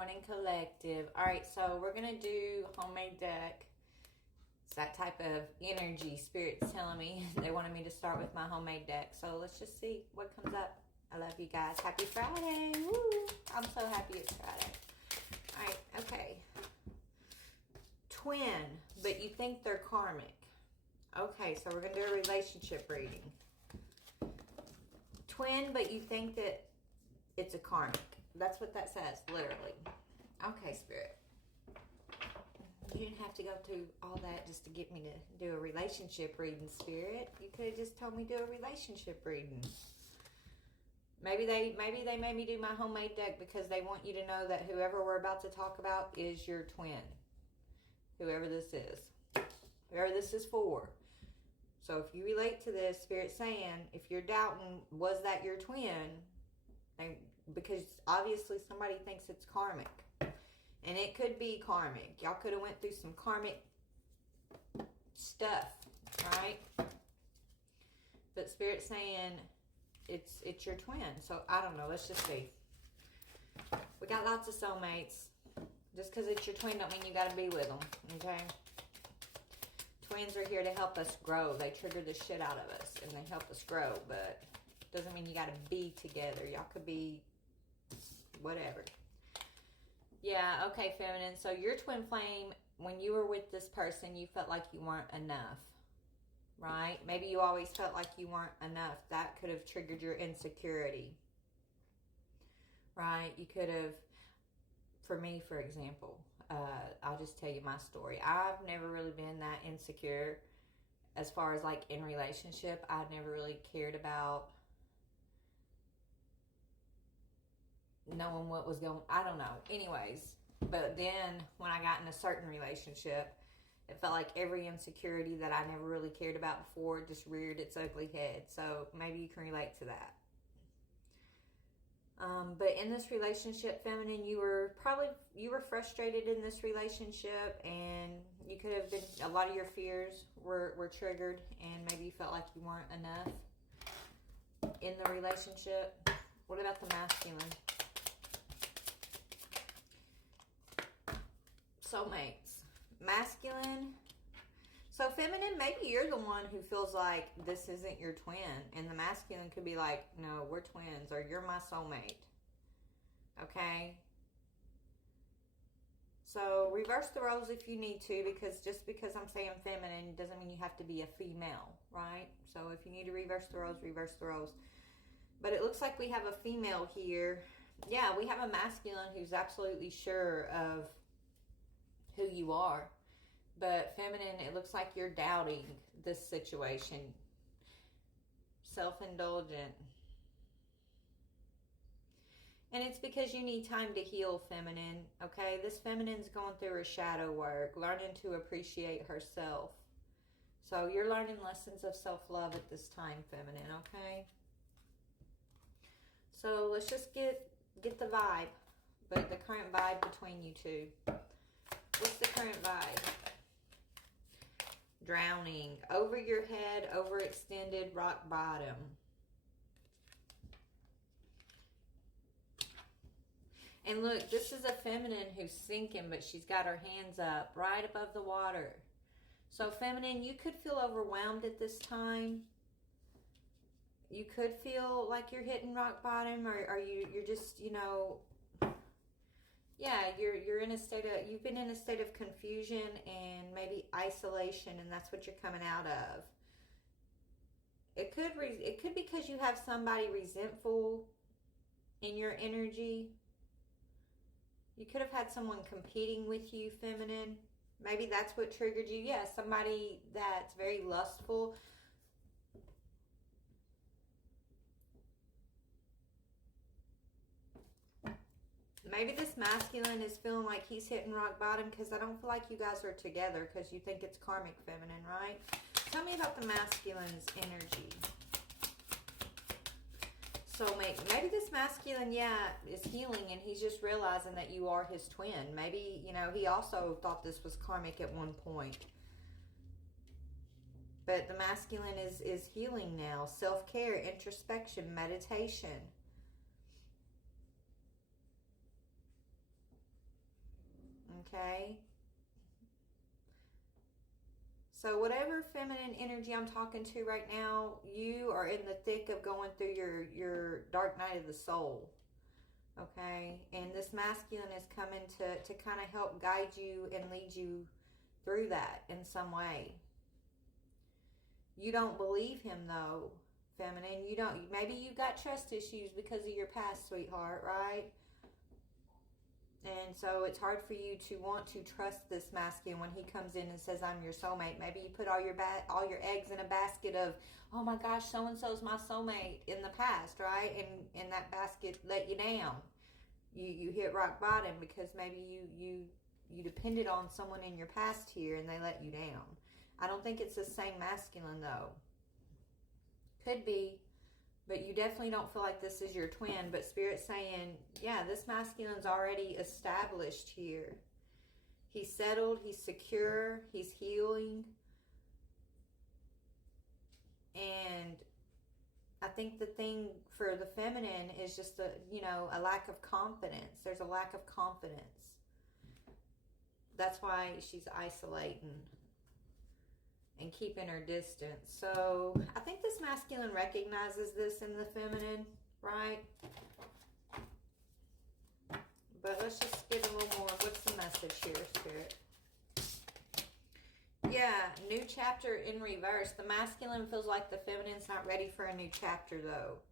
morning, collective. All right, so we're going to do homemade deck. It's that type of energy. Spirit's telling me they wanted me to start with my homemade deck. So let's just see what comes up. I love you guys. Happy Friday. Woo! I'm so happy it's Friday. All right, okay. Twin, but you think they're karmic. Okay, so we're going to do a relationship reading. Twin, but you think that it's a karmic. That's what that says, literally. Okay, Spirit. You didn't have to go through all that just to get me to do a relationship reading, Spirit. You could have just told me to do a relationship reading. Maybe they made me do my homemade deck because they want you to know that whoever we're about to talk about is your twin. Whoever this is. Whoever this is for. So if you relate to this, Spirit's saying, if you're doubting, was that your twin? Because obviously somebody thinks it's karmic. And it could be karmic. Y'all could have went through some karmic stuff, right? But Spirit's saying it's your twin. So I don't know. Let's just see. We got lots of soulmates. Just because it's your twin don't mean you got to be with them, okay? Twins are here to help us grow. They trigger the shit out of us and they help us grow, but doesn't mean you got to be together. Y'all could be whatever. Yeah, okay, feminine. So your twin flame, when you were with this person, you felt like you weren't enough, right? Maybe you always felt like you weren't enough. That could have triggered your insecurity, right? You could have, for me, for example, I'll just tell you my story. I've never really been that insecure as far as like in relationship. I never really cared about knowing what was going, I don't know. Anyways, but then when I got in a certain relationship, it felt like every insecurity that I never really cared about before just reared its ugly head. So maybe you can relate to that. But in this relationship, feminine, you were frustrated in this relationship, and you could have been, a lot of your fears were triggered, and maybe you felt like you weren't enough in the relationship. What about the masculine? Soulmates. Masculine. So feminine, maybe you're the one who feels like this isn't your twin. And the masculine could be like, no, we're twins. Or you're my soulmate. Okay? So reverse the roles if you need to. Because just because I'm saying feminine doesn't mean you have to be a female. Right? So if you need to reverse the roles, reverse the roles. But it looks like we have a female here. Yeah, we have a masculine who's absolutely sure of who you are. But feminine, it looks like you're doubting this situation. Self-indulgent. And it's because you need time to heal, feminine. Okay? This feminine's going through her shadow work. Learning to appreciate herself. So you're learning lessons of self-love at this time, feminine. Okay? So let's just get the vibe. But the current vibe between you two. What's the current vibe? Drowning. Over your head, overextended, rock bottom. And look, this is a feminine who's sinking, but she's got her hands up right above the water. So feminine, you could feel overwhelmed at this time. You could feel like you're hitting rock bottom, or you're just, you know, yeah, you're in a state of, you've been in a state of confusion and maybe isolation, and that's what you're coming out of. It could because you have somebody resentful in your energy. You could have had someone competing with you, feminine. Maybe that's what triggered you. Yeah, somebody that's very lustful. Maybe this masculine is feeling like he's hitting rock bottom because I don't feel like you guys are together because you think it's karmic, feminine, right? Tell me about the masculine's energy. So maybe this masculine, yeah, is healing and he's just realizing that you are his twin. Maybe, you know, he also thought this was karmic at one point. But the masculine is healing now. Self-care, introspection, meditation. Okay? So whatever feminine energy I'm talking to right now, you are in the thick of going through your dark night of the soul. Okay? And this masculine is coming to kind of help guide you and lead you through that in some way. You don't believe him though, feminine. You don't. Maybe you got trust issues because of your past, sweetheart, right? And so it's hard for you to want to trust this masculine when he comes in and says, I'm your soulmate. Maybe you put all your eggs in a basket of, oh my gosh, so-and-so's my soulmate in the past, right? And that basket let you down. You hit rock bottom because maybe you depended on someone in your past here and they let you down. I don't think it's the same masculine though. Could be. But you definitely don't feel like this is your twin. But Spirit's saying, yeah, this masculine's already established here. He's settled. He's secure. He's healing. And I think the thing for the feminine is just a lack of confidence. There's a lack of confidence. That's why she's isolating and keeping her distance. So I think this masculine recognizes this in the feminine, right? But let's just get a little more. What's the message here, Spirit? Yeah, new chapter in reverse. The masculine feels like the feminine's not ready for a new chapter though.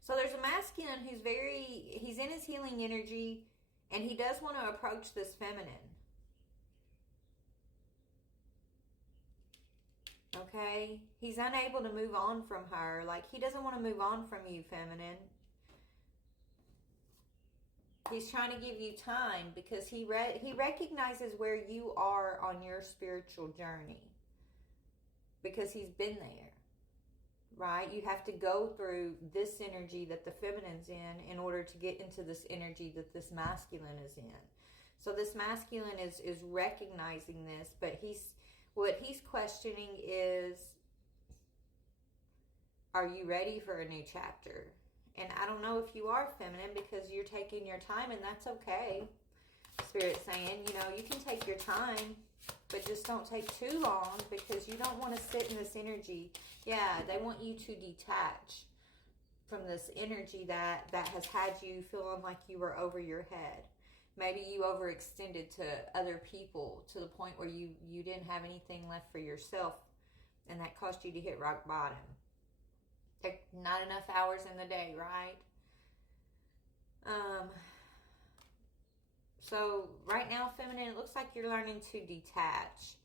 So there's a masculine who's he's in his healing energy and he does want to approach this feminine. Okay, he's unable to move on from her. Like, he doesn't want to move on from you, feminine. He's trying to give you time because he recognizes where you are on your spiritual journey. Because he's been there, right? You have to go through this energy that the feminine's in order to get into this energy that this masculine is in. So this masculine is recognizing this, but what he's questioning is, are you ready for a new chapter? And I don't know if you are, feminine, because you're taking your time, and that's okay. Spirit's saying, you can take your time, but just don't take too long because you don't want to sit in this energy. Yeah, they want you to detach from this energy that has had you feeling like you were over your head. Maybe you overextended to other people to the point where you didn't have anything left for yourself, and that caused you to hit rock bottom. Not enough hours in the day, right? So right now, feminine, it looks like you're learning to detach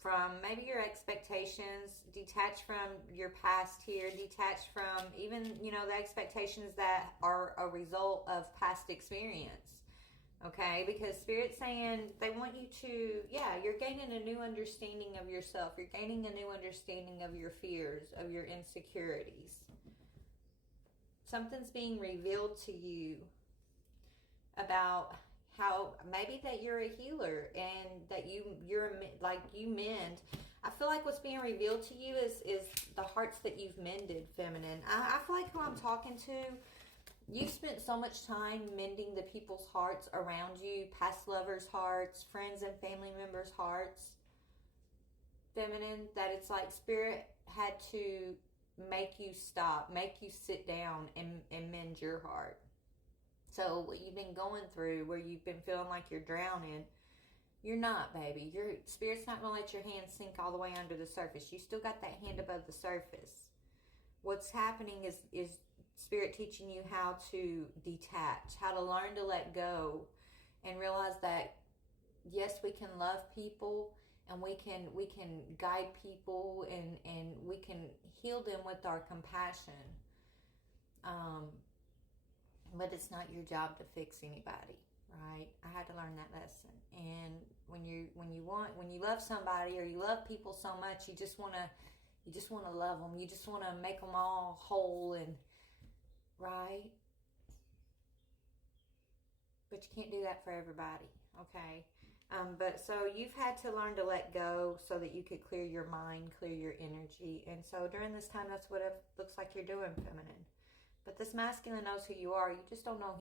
from maybe your expectations, detach from your past here, detach from even, the expectations that are a result of past experience. Okay, because Spirit's saying they want you to, you're gaining a new understanding of yourself. You're gaining a new understanding of your fears, of your insecurities. Something's being revealed to you about how maybe that you're a healer and that you mend. I feel like what's being revealed to you is the hearts that you've mended, feminine. I feel like who I'm talking to, you've spent so much time mending the people's hearts around you, past lovers' hearts, friends and family members' hearts, feminine, that it's like Spirit had to make you stop, make you sit down and mend your heart. So what you've been going through, where you've been feeling like you're drowning, you're not, baby. Your Spirit's not going to let your hand sink all the way under the surface. You still got that hand above the surface. What's happening is Spirit teaching you how to detach, how to learn to let go, and realize that yes, we can love people and we can guide people and we can heal them with our compassion. But it's not your job to fix anybody, right? I had to learn that lesson. And when you love somebody or you love people so much, you just want to love them. You just want to make them all whole and right? But you can't do that for everybody, okay? But so you've had to learn to let go so that you could clear your mind, clear your energy. And so during this time, that's what it looks like you're doing, feminine. But this masculine knows who you are. You just don't know